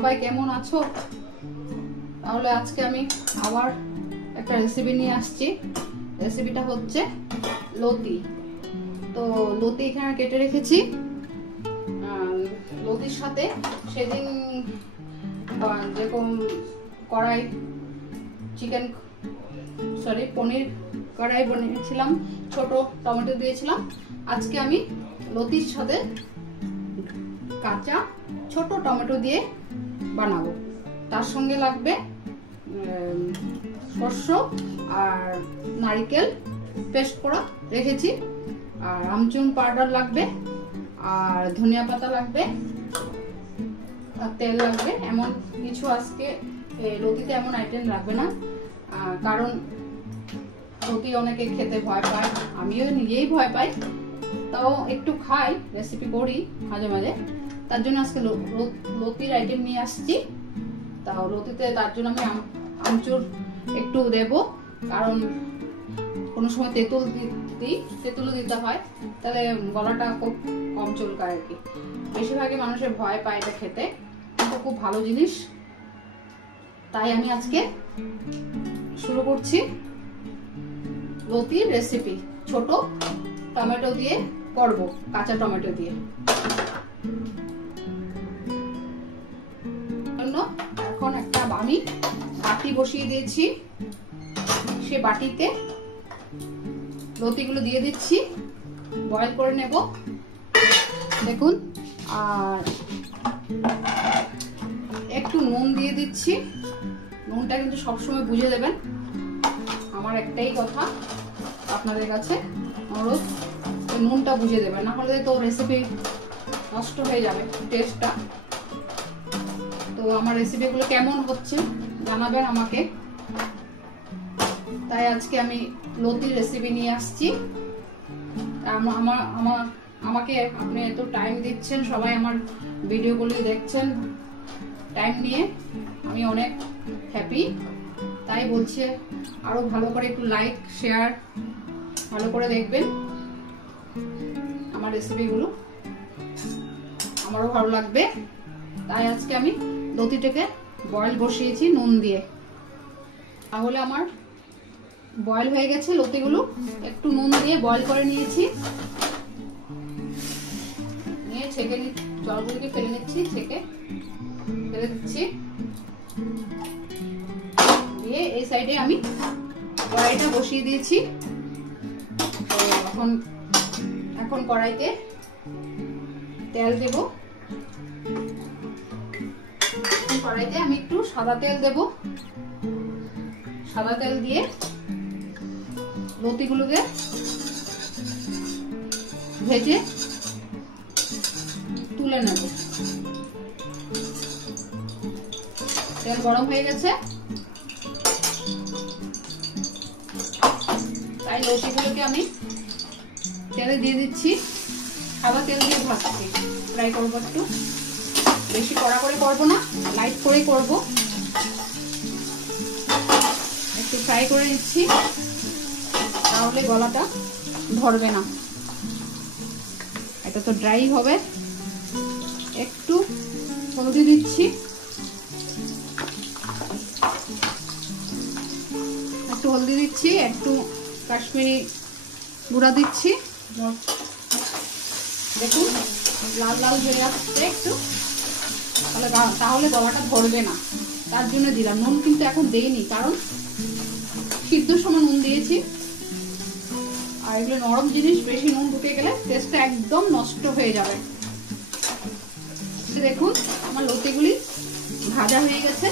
সবাই কেমন আছো? তাহলে আজকে আমি আবার একটা রেসিপি নিয়ে আসছি। রেসিপিটা হচ্ছে লতি। তো লতি এখানে কেটে রেখেছি। লতির সাথে সেদিন যেরকম কড়াই পনির কড়াই বানিয়েছিলাম, ছোট টমেটো দিয়েছিলাম। আজকে আমি লতির সাথে কাঁচা ছোট টমেটো দিয়ে বানাবো। তার সঙ্গে লাগবে শস্য আর নারকেল পেস্ট করা রেখেছি, আর আমচুর পাউডার লাগবে, আর ধনিয়া পাতা লাগবে, আর তেল লাগবে। এমন কিছু আজকে লতিতে এমন আইটেম লাগবে না, কারণ লতি অনেকে খেতে ভয় পায়, আমিও নিজেই ভয় পাই, তাও একটু খাই, রেসিপি করি মাঝে মাঝে। তার জন্য আজকে লতির আইটেম নিয়ে আসছি। তাও লতিতে তার জন্য আমি আমচুর একটু দেব, কারণ কোনো সময় তেঁতুলও দিতে হয়, তাহলে গলাটা খুব কম চুলকায় আর কি। বেশিরভাগই মানুষের ভয় পায় এটা খেতে, কিন্তু খুব ভালো জিনিস। তাই আমি আজকে শুরু করছি লতির রেসিপি। ছোট টমেটো দিয়ে করব, কাঁচা টমেটো দিয়ে। এখন একটা আমি বাটি বসিয়ে দিয়েছি, সে বাটিতে লতিগুলো দিয়ে দিচ্ছি, বয়েল করে নেব। দেখুন, আর একটু নুন দিয়ে দিচ্ছি। নুনটা কিন্তু সবসময় বুঝে দেবেন, আমার একটাই কথা আপনাদের কাছে অনুরোধ, নুনটা বুঝে দেবেন, না হলে তো রেসিপি নষ্ট হয়ে যাবে টেস্টটা। তো আমার রেসিপিগুলো কেমন হচ্ছে জানাবেন আমাকে। তাই আজকে আমি লতির রেসিপি নিয়ে আসছি। আমাকে আপনি এত টাইম দিচ্ছেন, সবাই আমার ভিডিওগুলি দেখছেন টাইম নিয়ে, আমি অনেক হ্যাপি। তাই বলছে আরো ভালো করে একটু লাইক শেয়ার ভালো করে দেখবেন আমার রেসিপিগুলো, আমারও ভালো লাগবে। তাই আজকে আমি লতিটাকে বয়েল বসিয়েছি নুন দিয়ে। তাহলে আমার বয়েল হয়ে গেছে লতিগুলো, একটু নুন দিয়ে বয়েল করে নিয়েছি। নিয়ে ছেঁকে জলগুলোকে ফেলে নিচ্ছি, ছেঁকে ফেলে দিচ্ছি। দিয়ে এই সাইডে আমি কড়াইটা বসিয়ে দিয়েছি। এখন কড়াইতে তেল দেব। কড়াইতে আমি একটু সাদা তেল দেব। সাদা তেল দিয়ে লতিগুলোকে ভেজে তুলে নেব। তেল গরম হয়ে গেছে, তাই লতিগুলোকে আমি তেলে দিয়ে দিচ্ছি। সাদা তেল দিয়ে ভাজছি, ফ্রাই করবো, একটু বেশি কড়া করে করবো না, লাইট করেই করবো। একটু ফ্রাই করে দিচ্ছি, তাহলে গলাটা ধরবে না, এটা তো ড্রাই হবে। একটু হলদি দিচ্ছি, একটু কাশ্মীরি গুঁড়া দিচ্ছি। দেখুন লাল লাল হয়ে আসছে একটু, তাহলে গলাটা ধরবে না, তার জন্য দিলাম। নুন কিন্তু এখন দেইনি, কারণ সিদ্ধর সময় নুন দিয়েছি, আর এগুলো নরম জিনিস, বেশি নুন ঢুকে গেলে টেস্টটা একদম নষ্ট হয়ে যাবে। দেখুন আমার লতিগুলি ভাজা হয়ে গেছে।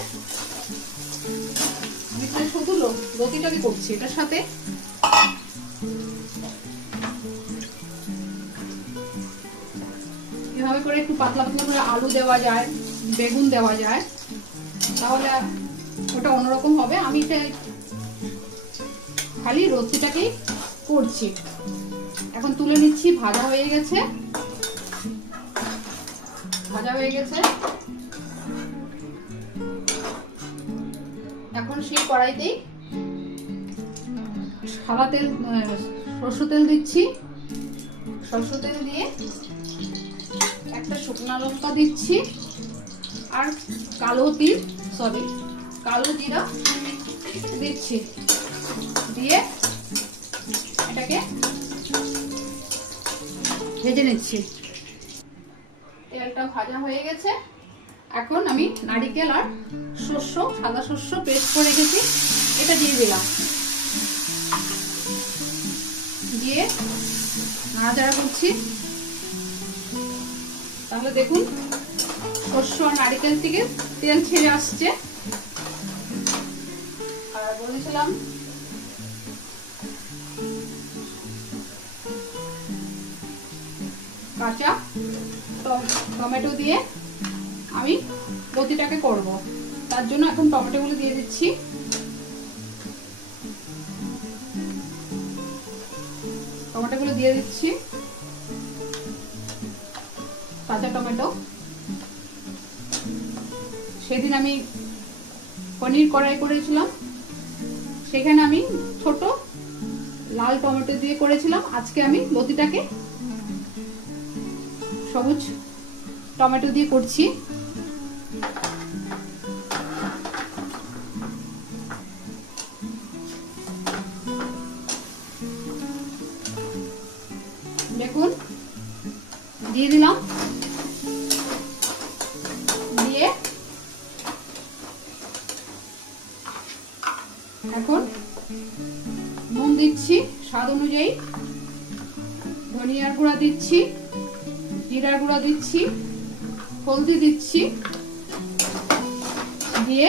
আমি শুধু লতিটাকে করছি, এটার সাথে এভাবে করে একটু পাতলা পাতলা করে আলু দেওয়া যায়, বেগুন দেওয়া যায়, তাহলে ওটা অন্যরকম হবে। আমি এটা খালি লতিটাকেই করছি। এখন তুলে নিচ্ছি, ভাজা হয়ে গেছে। এখন সেই কড়াইতেই সাদা তেল, সরষে তেল দিচ্ছি। সরষে তেল দিয়ে একটা শুকনো লঙ্কা দিচ্ছি, আর কালো জিরা দিচ্ছি, দিয়ে এটাকে ভেজে নিচ্ছি। তেলটা ভাজা হয়ে গেছে। এখন আমি নারকেল আর সাদা শস্য পেস্ট করে রেখেছি, এটা দিয়ে দিলাম। দিয়ে নাড়াচাড়া করছি। তাহলে দেখুন শস্য আর নারকেল থেকে তেল ছেড়ে আসছে। আর বলেছিলাম কাঁচা টমেটো দিয়ে আমি লতিটাকে করব, তার জন্য এখন টমেটোগুলো দিয়ে দিচ্ছি। কাঁচা টমেটো, সেদিন আমি পনির কড়াই করেছিলাম, সেখানে আমি ছোট লাল টমেটো দিয়ে করেছিলাম। আজকে আমি লতিটাকে সবুজ টমেটো দিয়ে করছি। দেখুন দিয়ে দিলাম, দিয়ে এখন নুন দিচ্ছি স্বাদ অনুযায়ী, ধনিয়ার গুঁড়া দিচ্ছি, জিরার গুঁড়া দিচ্ছি, হলদি দিচ্ছি, দিয়ে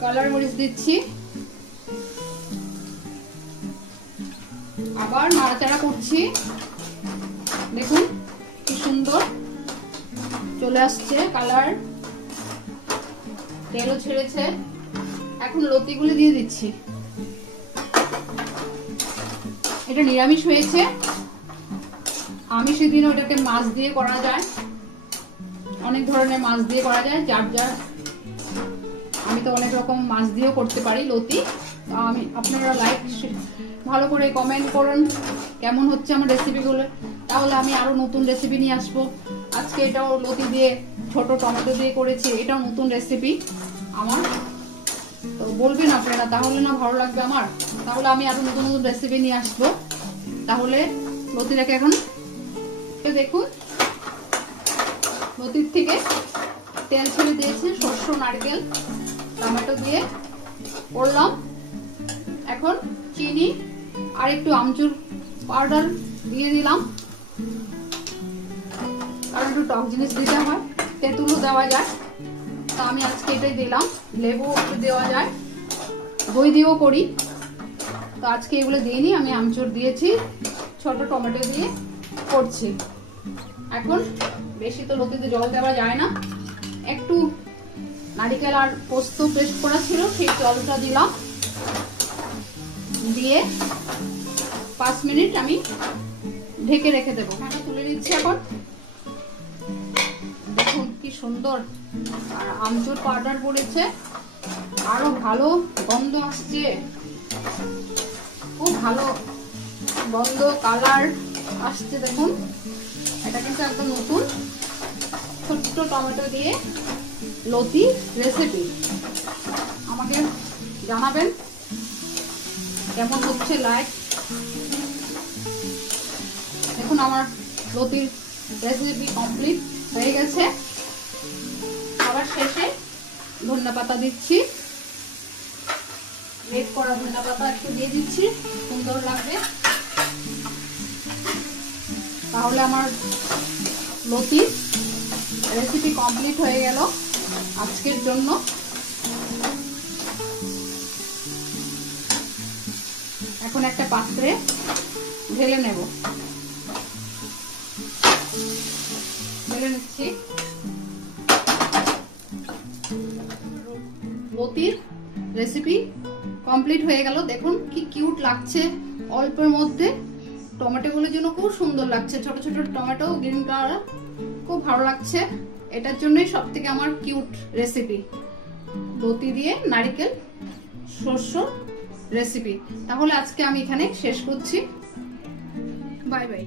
কালার মরিচ দিচ্ছি। আবার নাড়াচাড়া করছি। দেখুন কি সুন্দর চলে আসছে কালার, তেলও ছেড়েছে। এখন লতিগুলো দিয়ে দিচ্ছি। এটা নিরামিষ হয়েছে, আমিষের দিনে ওটাকে মাছ দিয়ে করা যায়, অনেক ধরনের মাছ দিয়ে করা যায়, যার যার। আমি তো অনেক রকম মাছ দিয়েও করতে পারি লতি। আপনারা লাইক ভালো করে কমেন্ট করুন কেমন হচ্ছে আমার রেসিপিগুলো, তাহলে আমি আরো নতুন রেসিপি নিয়ে আসবো। আজকে এটাও লতি দিয়ে ছোট টমেটো দিয়ে করেছি, এটাও নতুন রেসিপি আমার। তো বলবেন আপনারা, তাহলে না ভালো লাগবে আমার, তাহলে আমি আরো নতুন নতুন রেসিপি নিয়ে আসবো। তাহলে লতিটাকে এখন দেখুন লতির থেকে তেল ছেড়ে দিয়েছে, শস্য নারকেল টমেটো দিয়ে করলাম। এখন চিনি আর একটু আমচুর পাউডার দিয়ে দিলাম, কারণ একটু টক জিনিস দিতে হয়, তেঁতুলও দেওয়া যায়। তা আমি আজকে এটাই দিলাম, লেবু একটু দেওয়া যায়, দই দিয়েও করি। তো আজকে এগুলো দিইনি, আমি আমচুর দিয়েছি, ছোট টমেটো দিয়ে করছি। এখন বেশি তো লতিতে জল দেওয়া যায় না, একটু নারকেল আর পোস্ত পেস্ট করা ছিল সেই জলটা দিলাম, দিয়ে 5 মিনিট আমি ঢেকে রেখে দেবো। তুলে দিচ্ছি এখন। দেখুন কি সুন্দর, আর আমচুর পাউডার পড়েছে, আরো ভালো গন্ধ আসছে, খুব ভালো গন্ধ, কালার আসছে। দেখুন এটা কিন্তু একদম নতুন ছোট্ট টমেটো দিয়ে লতি রেসিপি। আমাকে জানাবেন কেমন হচ্ছে লাইক। দেখুন আমার লতির রেসিপি কমপ্লিট হয়ে গেছে। আবার শেষে ধনিয়া পাতা দিচ্ছি, রেড করা ধনিয়া পাতা একটু দিয়ে দিচ্ছি, সুন্দর লাগবে। তাহলে আমার লতির রেসিপি কমপ্লিট হয়ে গেল আজকের জন্য। এখন একটা পাত্রে ঢেলে নেব, ঢেলে নিচ্ছি। লতির রেসিপি কমপ্লিট হয়ে গেল। দেখুন কি কিউট লাগছে, অল্পের মধ্যে টমেটো গুলোর জন্য খুব সুন্দর লাগছে, ছোট ছোট টমেটো, গ্রিন কালার, খুব ভালো লাগছে। এটার জন্যই সব থেকে আমার কিউট রেসিপি, লতি দিয়ে নারকেল শস্য রেসিপি। তাহলে আজকে আমি এখানে শেষ করছি। Bye bye.